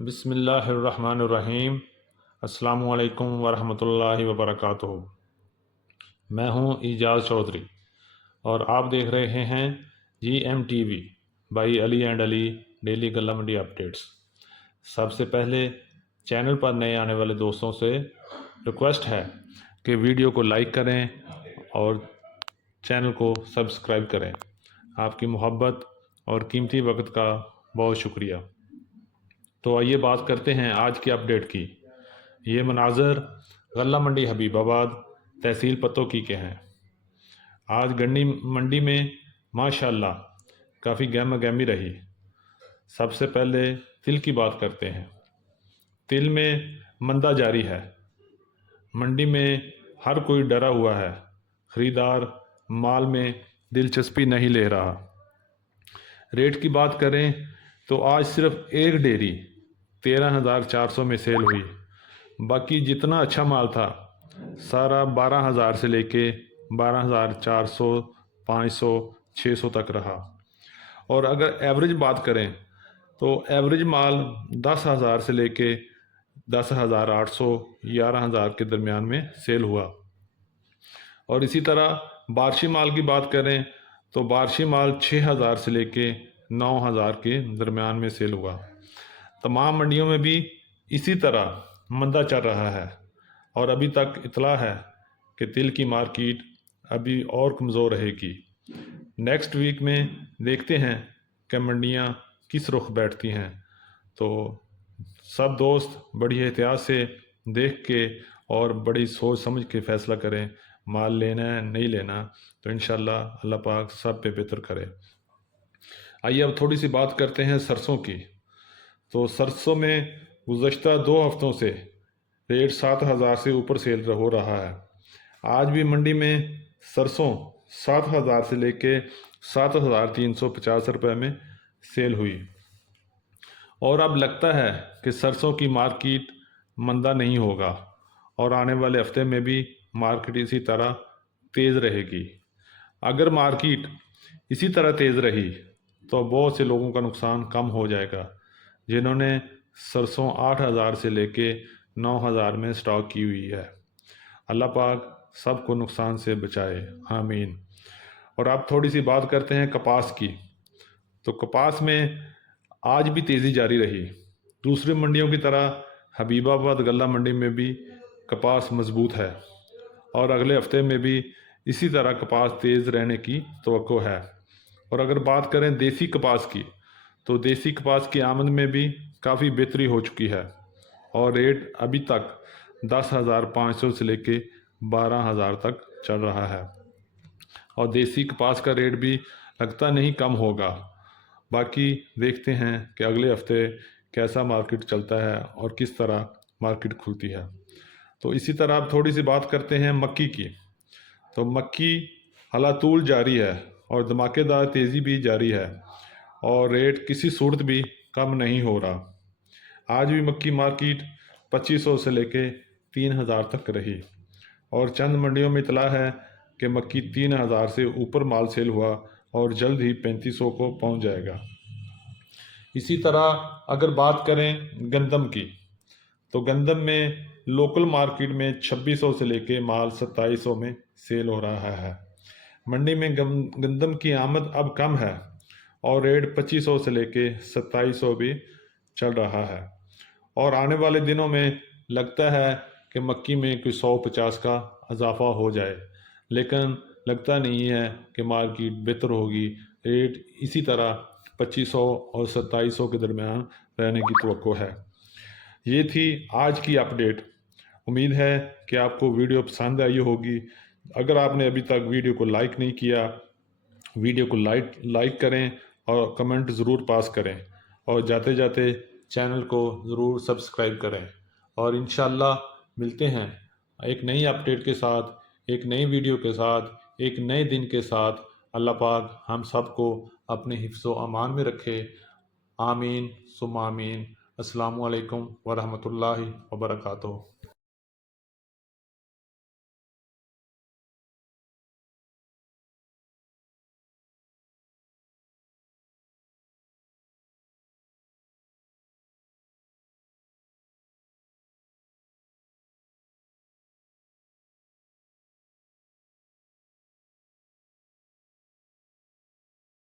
بسم اللہ الرحمن الرحیم۔ السلام علیکم ورحمۃ اللہ وبرکاتہ۔ میں ہوں اعجاز چودھری اور آپ دیکھ رہے ہیں GMTV by Ali and Ali daily گلا منڈی اپڈیٹس۔ سب سے پہلے چینل پر نئے آنے والے دوستوں سے ریکویسٹ ہے کہ ویڈیو کو لائک کریں اور چینل کو سبسکرائب کریں۔ آپ کی محبت اور قیمتی وقت کا بہت شکریہ۔ تو آئیے بات کرتے ہیں آج کی اپڈیٹ کی۔ یہ مناظر غلہ منڈی حبیب آباد تحصیل پتوکی کے ہیں۔ آج گنڈی منڈی میں ماشاءاللہ کافی گہما گہمی رہی۔ سب سے پہلے تل کی بات کرتے ہیں۔ تل میں مندہ جاری ہے۔ منڈی میں ہر کوئی ڈرا ہوا ہے۔ خریدار مال میں دلچسپی نہیں لے رہا۔ ریٹ کی بات کریں تو آج صرف ایک ڈیری 13,400 میں سیل ہوئی۔ باقی جتنا اچھا مال تھا سارا 12,000 سے لے کے 12,400 500 600 تک رہا۔ اور اگر ایوریج بات کریں تو ایوریج مال 10,000 سے لے کے 10,800 11,000 کے درمیان میں سیل ہوا۔ اور اسی طرح بارشی مال کی بات کریں تو بارشی مال 6,000 سے لے کے 9,000 کے درمیان میں سیل ہوا۔ تمام منڈیوں میں بھی اسی طرح مندہ چل رہا ہے اور ابھی تک اطلاع ہے کہ تل کی مارکیٹ ابھی اور کمزور رہے گی۔ نیکسٹ ویک میں دیکھتے ہیں کہ منڈیاں کس رخ بیٹھتی ہیں۔ تو سب دوست بڑی احتیاط سے دیکھ کے اور بڑی سوچ سمجھ کے فیصلہ کریں، مال لینا ہے نہیں لینا، تو انشاءاللہ اللہ پاک سب پہ بہتر کرے۔ آئیے اب تھوڑی سی بات کرتے ہیں سرسوں کی۔ تو سرسوں میں گزشتہ 2 ہفتوں سے ریٹ 7,000 سے اوپر سیل ہو رہا ہے۔ آج بھی منڈی میں سرسوں 7,000 سے لے کے 7,350 روپے میں سیل ہوئی۔ اور اب لگتا ہے کہ سرسوں کی مارکیٹ مندہ نہیں ہوگا اور آنے والے ہفتے میں بھی مارکیٹ اسی طرح تیز رہے گی۔ اگر مارکیٹ اسی طرح تیز رہی تو بہت سے لوگوں کا نقصان کم ہو جائے گا جنہوں نے سرسوں 8,000 سے لے کے 9,000 میں سٹاک کی ہوئی ہے۔ اللہ پاک سب کو نقصان سے بچائے، آمین۔ اور اب تھوڑی سی بات کرتے ہیں کپاس کی۔ تو کپاس میں آج بھی تیزی جاری رہی۔ دوسری منڈیوں کی طرح حبیب آباد غلہ منڈی میں بھی کپاس مضبوط ہے اور اگلے ہفتے میں بھی اسی طرح کپاس تیز رہنے کی توقع ہے۔ اور اگر بات کریں دیسی کپاس کی تو دیسی کپاس کی آمد میں بھی کافی بہتری ہو چکی ہے اور ریٹ ابھی تک 10,500 سے لے کے 12,000 تک چل رہا ہے۔ اور دیسی کپاس کا ریٹ بھی لگتا نہیں کم ہوگا۔ باقی دیکھتے ہیں کہ اگلے ہفتے کیسا مارکیٹ چلتا ہے اور کس طرح مارکیٹ کھلتی ہے۔ تو اسی طرح اب تھوڑی سی بات کرتے ہیں مکی کی۔ تو مکی علاتول جاری ہے اور دھماکے دار تیزی بھی جاری ہے اور ریٹ کسی صورت بھی کم نہیں ہو رہا۔ آج بھی مکی مارکیٹ 2,500 سے لے کے 3,000 تک رہی اور چند منڈیوں میں اطلاع ہے کہ مکی 3,000 سے اوپر مال سیل ہوا اور جلد ہی 3,500 کو پہنچ جائے گا۔ اسی طرح اگر بات کریں گندم کی تو گندم میں لوکل مارکیٹ میں 2,600 سے لے کے مال 2,700 میں سیل ہو رہا ہے۔ منڈی میں گندم کی آمد اب کم ہے اور ریٹ 2,500 سے لے کے 2,700 بھی چل رہا ہے۔ اور آنے والے دنوں میں لگتا ہے کہ مکی میں کوئی 150 کا اضافہ ہو جائے، لیکن لگتا نہیں ہے کہ مارکیٹ بہتر ہوگی۔ ریٹ اسی طرح 2,500 اور 2,700 کے درمیان رہنے کی توقع ہے۔ یہ تھی آج کی اپڈیٹ۔ امید ہے کہ آپ کو ویڈیو پسند آئی ہوگی۔ اگر آپ نے ابھی تک ویڈیو کو لائک نہیں کیا، ویڈیو کو لائک کریں اور کمنٹ ضرور پاس کریں اور جاتے جاتے چینل کو ضرور سبسکرائب کریں۔ اور انشاءاللہ ملتے ہیں ایک نئی اپڈیٹ کے ساتھ، ایک نئی ویڈیو کے ساتھ، ایک نئے دن کے ساتھ۔ اللہ پاک ہم سب کو اپنے حفظ و امان میں رکھے، آمین ثم آمین۔ السلام علیکم ورحمۃ اللہ وبرکاتہ۔